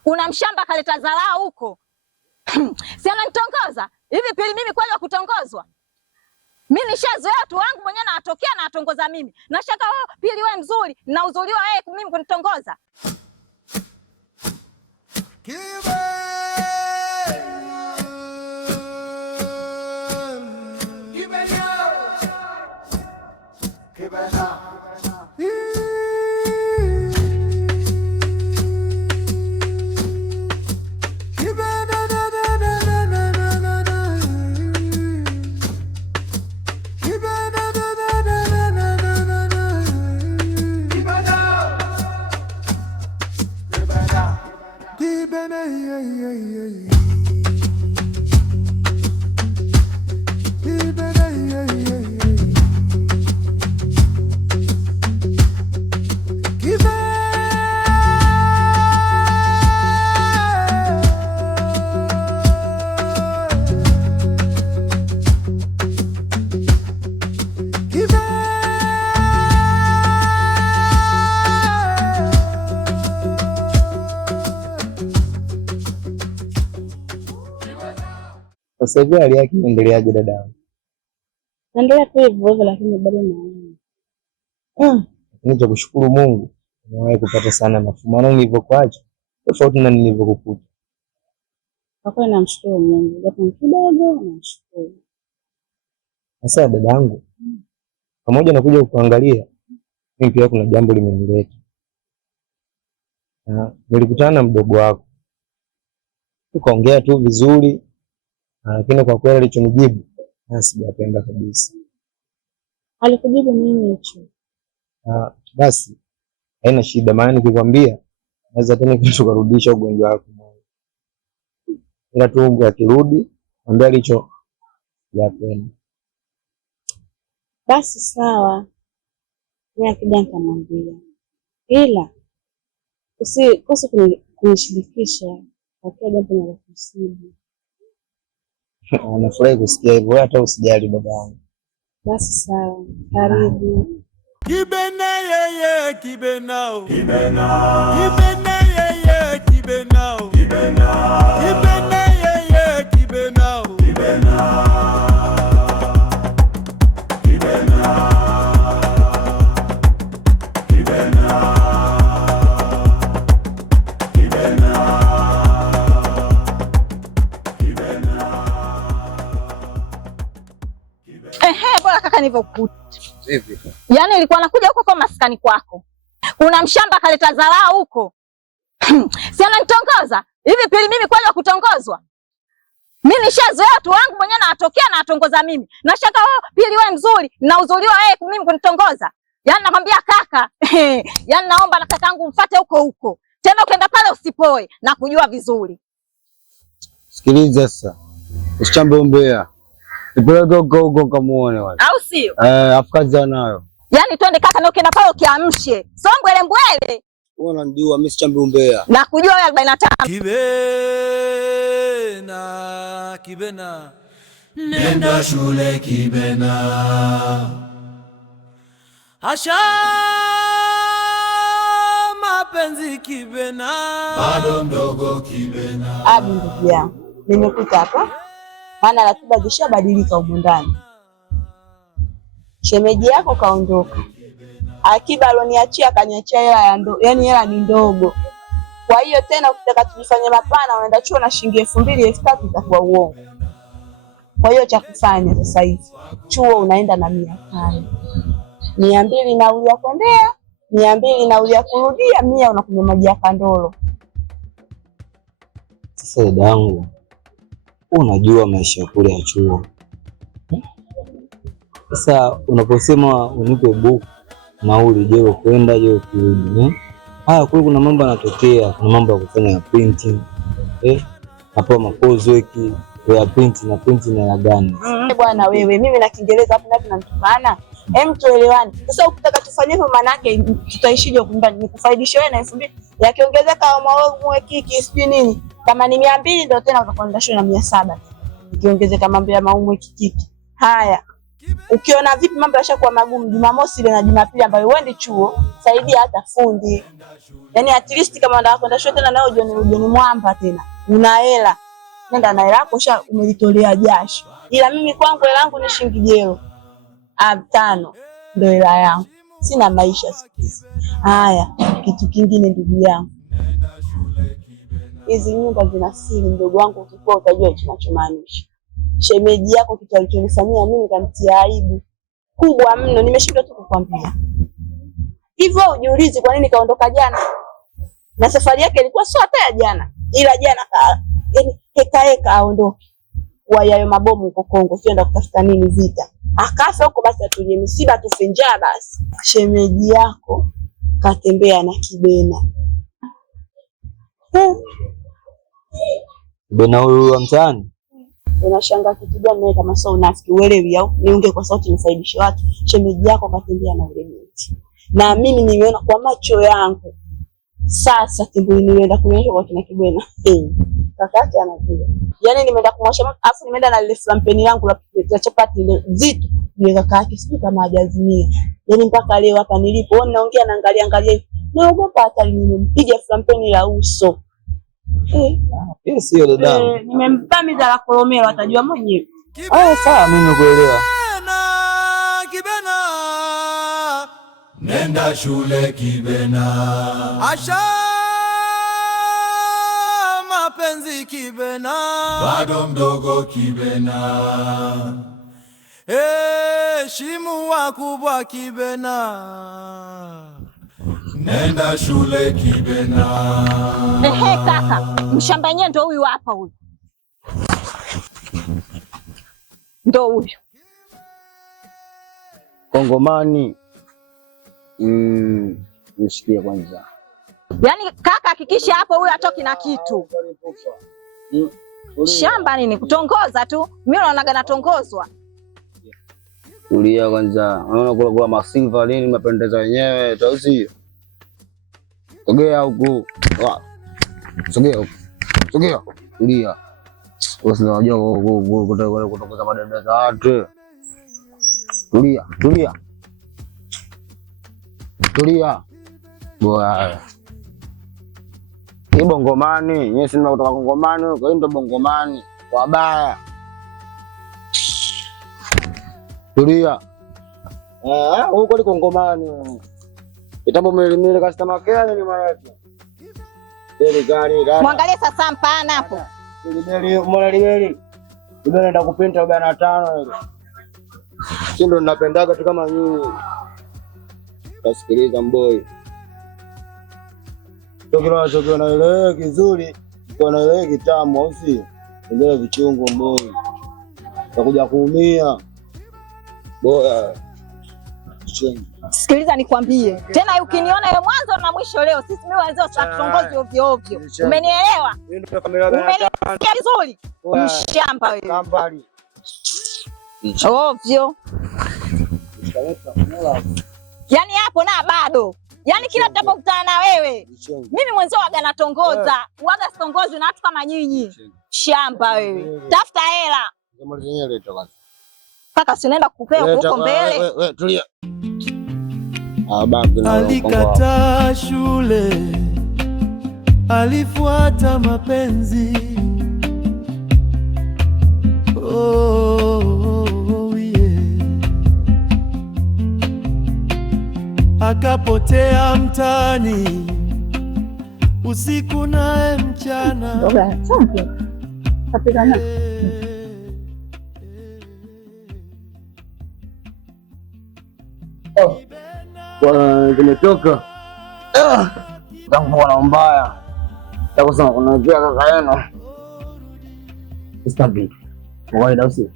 Kuna mshamba kaleta dharau huko. Si ananitongoza? Hivi Pili mimi kweli wa kutongozwa? Mimi nishazoea watu wangu mwenyewe na atokea na atongoza mimi. Na shaka Pili wewe mzuri na uzuriwa wewe mimi kunitongoza. Sasa hivi hali yake inaendeleaje dadangu? Naendelea tu hivyo lakini bado naona. Ni cha kushukuru Mungu. Nimewahi kupata sana nafuu. Maana nilivyokuacha tofauti na nilivyokukuta. Kwa kweli namshukuru Mungu. Japo kidogo namshukuru. Sasa dadangu, pamoja na kuja kukuangalia, mimi pia kuna jambo limenileta. Nilikutana na mdogo wako. Tukaongea tu vizuri. Lakini kwa kweli alichonijibu sijapenda kabisa. Alikujibu nini hicho? Basi haina shida, maana nikikwambia naweza tena tukarudisha ugonjwa wako moyo. Ila tu Mungu akirudi ambia alicho yapenda. Basi sawa. Mimi akija nitamwambia. Ila usikose kunishirikisha kwa jambo la kusibu. Nafurahi kusikia hivyo, hata usijali babangu. Basi sawa, karibu. Kibena yeye kibenao, kibena yeye kibenao, kibena yeye kibenao, Bora kaka nilivyokuta. Vipi? Yaani nilikuwa nakuja huko kwa maskani kwako. Kuna mshamba kaleta dharau huko. Si ananitongoza? Hivi Pili mimi kweli wa kutongozwa? Mimi nishazoea watu wangu mwenyewe na atokea na atongoza mimi. Na shaka Pili wewe mzuri na uzuriwa wewe mimi kunitongoza. Yaani nakwambia kaka, yaani naomba na kakangu mfuate huko huko. Tena ukienda pale usipoe na kujua vizuri. Sikiliza sasa. Usichambe umbea. Nipeleke huko kamuone wale. Au sio? Afkaza nayo. Yaani twende kaka na ukienda pale ukiamshe. Songwele mbwele. Wewe unanijua mimi sichambe umbea. Na kujua wewe 45. Kibena nenda shule Kibena, asha mapenzi Kibena, bado mdogo Kibena. Abi ndugu yangu, nimekuta hapa maana ratiba zishabadilika huko ndani. Shemeji yako kaondoka, akiba aloniachia akaniachia hela ya yani hela ni ndogo. Kwa hiyo tena ukitaka tujifanye mapana unaenda chuo na shilingi 2000 3000 itakuwa uongo. Kwa hiyo cha kufanya sasa hivi chuo unaenda na 500. 200 nauli ya kuendea, 200 nauli ya kurudia, 100 unakunywa maji ya kandolo. Sasa dadangu, unajua maisha kule ya chuo. Sasa unaposema unipe buku nauli, je kwenda je kurudi kule kuna mambo yanatokea, kuna mambo ya kufanya printing hapo mapozo hiki ya print na ya gani. Bwana wewe, mimi na Kiingereza hapo na tunatupana. Tuelewane. Sasa ukitaka tufanye hivyo maana yake tutaishije huko ndani? Nikufaidishe wewe na 2000. Yakiongezeka kama wewe kiki sijui nini. Kama ni 200 ndio tena utakwenda shule na 700. Ikiongezeka mambo ya maumwe kiki. Haya. Ukiona vipi mambo yashakuwa magumu, Jumamosi ile na Jumapili ambayo uendi chuo, saidia hata fundi. Yaani at least kama unataka kwenda shule tena nao ujoni mwamba tena. Una hela. Nenda na hela yako umelitolea jasho. Ila mimi kwangu hela yangu ni shilingi jelo 5 ndio hela yangu. Sina maisha siku hizi. Haya, kitu kingine ndugu yangu. Hizi nyumba zina siri, mdogo wangu, ukikuwa utajua kinachomaanisha. Shemeji yako kitu alichonifanyia mimi kamtia aibu kubwa mno, nimeshindwa tu kukwambia. Hivyo ujiulize kwa nini kaondoka jana? Na safari yake ilikuwa sio hata ya jana. Ila jana yaani heka aondoke. Wayayo mabomu huko Kongo, sienda kutafuta nini vita. Akafa huko basi atulie msiba tufe njaa basi. Shemeji yako katembea na Kibena. Kibena huyu wa mtaani? Unashangaa kitu gani wewe kama sio unafiki uelewi au niunge kwa sauti nisaidishe watu. Shemeji yako katembea na yule binti. Na mimi nimeona kwa macho yangu. Sasa timbuli nimeenda kunyesha kwa kina Kibena. Kakati anajua. Yaani nimeenda kumwosha afu nimeenda na ile flampeni yangu la chapati ile zito. Ile kakati sio kama hajazimia. Yaani mpaka leo hapa nilipo naongea na angalia. Naogopa hata nimempiga flampeni la uso. Sio dadangu. Nimempa miza la Kolomelo atajua mwenyewe. Sawa mimi nimekuelewa. Kibena, nenda shule Kibena. Asha mapenzi Kibena, bado mdogo Kibena. Heshimu wakubwa Kibena. Nenda shule Kibena. Kaka, mshamba yenyewe ndio huyu hapa huyu. Ndio huyu. Kongomani. Nishikie kwanza. Yaani kaka hakikisha hapo huyu atoki na kitu. Shamba nini? Kutongoza tu. Mimi naonaga natongozwa. Tulia kwanza. Unaona kula masilva nini mapendeza wenyewe, tausi. Sogea huku. Sogea huku. Sogea. Tulia. Unajua kutongoza madenda za watu. Tulia. Bwana. Ni Bongomani, nyinyi si kutoka Kongomani, kwa hiyo ndo Bongomani. Wabaya. Tulia. Huko ni Kongomani. Kitambo mimi customer care ni maraki. Gari. Muangalie sasa mpana hapo. Libeli. Nenda kupenda 45 ile. Si ndo ninapendaga tu kama nyinyi. Tasikiliza mboi. Tokio na ile kizuri, kwa ile kitamu au si? Ndio vichungu mboi. Utakuja kuumia. Boya. Sikiliza nikwambie. Tena ukiniona wewe mwanzo na mwisho leo, sisi mimi wazee tutatongozi ovyo ovyo. Umenielewa? Umenielewa vizuri? Mshamba wewe. Kambali. Ovyo. Yaani hapo na bado. Yaani kila tutapokutana na wewe. Mimi mwanzo waga natongoza. Waga sitongozi na watu kama nyinyi. Shamba wewe. Tafuta hela. Kama zenyewe leta kwanza. Kaka si unaenda kupea huko mbele. Wewe tulia. Alikataa shule, alifuata mapenzi. Akapotea mtaani usiku na mchana. Tumetoka. Tangu mbaya. Takusema kuna njia kaka yenu. Istabi. Kawaida usi.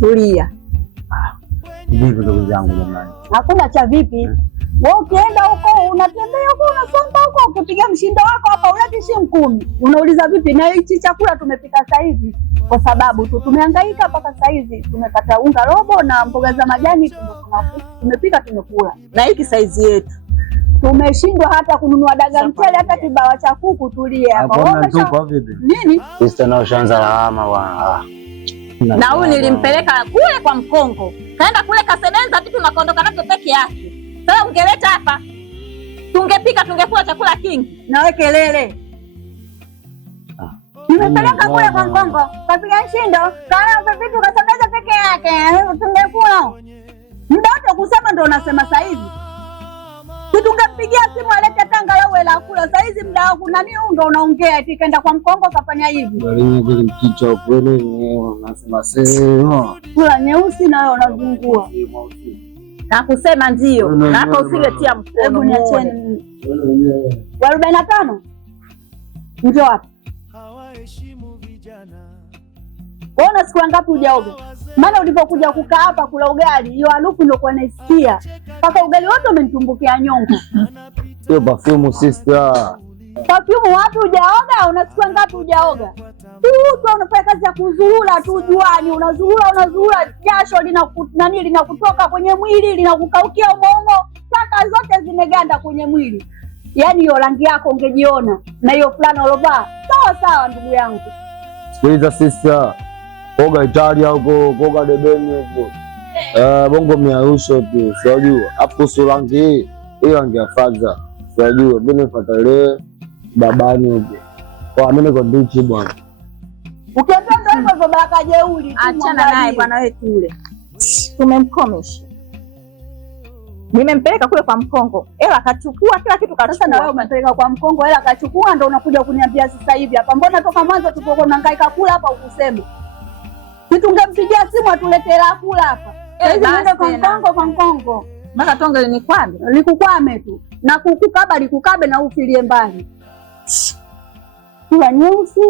Tulia. Vipi ndugu zangu jamani? Hakuna cha vipi. Wewe ukienda huko unatembea huko unasonga huko ukipiga mshindo wako hapa uleti shilingi 10. Unauliza vipi na hichi chakula tumepika sasa hivi kwa sababu tu tumehangaika mpaka sasa hivi tumepata unga robo na mboga za majani tumepika tumekula. Na hiki saizi yetu. Tumeshindwa hata kununua daga mchele, hata kibawa cha kuku. Tulie hapa. Nini? Sister na ushaanza lawama bwana. Na huyu nilimpeleka kule kwa Mkongo. Kaenda kule kasebenza vitu makondoka nazo peke yake. Sasa ungeleta hapa tungepika, tungekula chakula kingi. Nawe kelele. Nimepeleka kule kwa Mkongo. Kapiga mshindo, kana vitu kasebenza peke yake. Tungekula. Muda wote kusema ndo unasema sasa hivi. Tungempigia simu alete tanga la wela kula. Sasa hizi muda wako nani ndo unaongea eti kaenda kwa Mkongo kafanya hivi. Walimu kule mkicho kweli unasema sema. Kula nyeusi nayo unazungua. Na kusema ndio. Na hapa usiletia mkono. Hebu niacheni. 45. Ndio hapa. Wewe siku ngapi hujaoga? Maana ulipokuja kukaa hapa kula ugali, hiyo harufu ndio kwa naisikia. Paka ugali wote umenitumbukia nyongo. Hiyo perfume sister. Perfume wapi hujaoga? Una siku ngapi hujaoga? Tu unafanya kazi ya kuzurura tu juani, unazurura jasho linakutoka kwenye mwili, linakukaukia umo. Taka zote zimeganda kwenye mwili. Yaani hiyo rangi yako ungejiona na hiyo fulana ulovaa. Sawa ndugu yangu. Sikiliza sister. Koga Italia huko, koga debeni huko. Bongo miarusho tu, unajua. Hapo surangi hii rangi ya fadha. Unajua, mimi nifuatalie babani huko. Kwa mimi niko bichi bwana. Ukipenda hivyo baraka jeuri tu. Achana naye bwana wetu yule. Tumemkomesha. Nimempeleka kule kwa Mkongo. Ela akachukua kila kitu Sasa na wewe umepeleka kwa Mkongo, ela akachukua ndo unakuja kuniambia sasa hivi hapa. Mbona toka mwanzo tuko tunahangaika kula hapa ukusema? Tungempigia simu atuletee la kula hapa. Nenda kwa Mkongo. Mpaka tonge likukwame tu. Na kukukabe na ufilie mbali. Kula nyeusi.